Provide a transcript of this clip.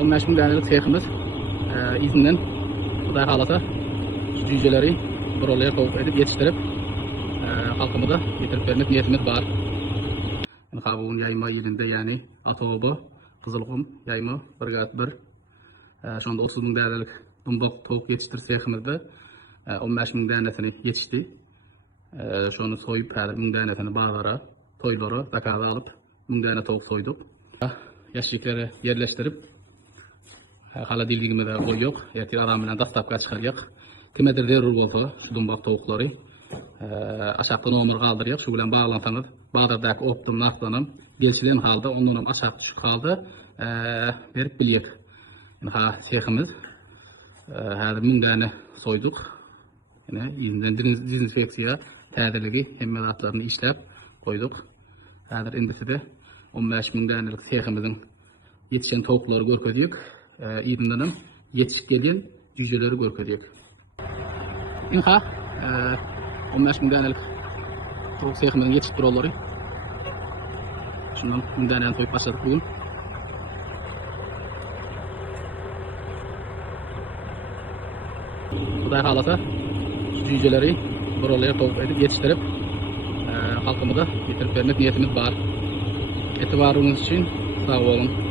15 bin danelik seyhimiz izinden Xuday halata cüceleri buralaya tavuk edip yetiştirip halkımı da getirip vermek niyetimiz var. Yani kabuğun yayma ilinde yani Atoğlu, Kızılkum yayma Brigat 1. Şu anda 30 bin danelik dumbak tavuk yetiştir seyhimizde 15 bin danesini yetişti. Şu anda soyup 1000 danesini bağlara, toylara, zakada alıp 1000 dane tavuk soyduk. Yaşlıkları yerleştirip hala dilgimiz de koy yok. Yeti aramıyla dastapka çıkarıyık. Kimedir derur olsa şu dumbak tavukları aşağıda nomur kaldırıyık. Şu bilen bağlansanız Bağdardaki optum naqlanım gelişilen halda ondan aşağı düşük halda verip biliyik. Yani seyhimiz her 1000 tane soyduk. Yani izinden dezinfeksiya tədiligi emmelatlarını işlep koyduk. Hadir indisi de 15 bin danelik seyhimizin yetişen tavukları görkezdik. İzinden yetişip gelen cüceleri görkezdik. İnha 15 bin danelik tavuk seyhimizin yetişip duralları. Şundan 1000 daneni soyup başladık bugün. Xuday halata cüceleri buralaya tavuk edip yetiştirip halkımı da getirip vermek niyetimiz var. Etibarınız için sağ olun.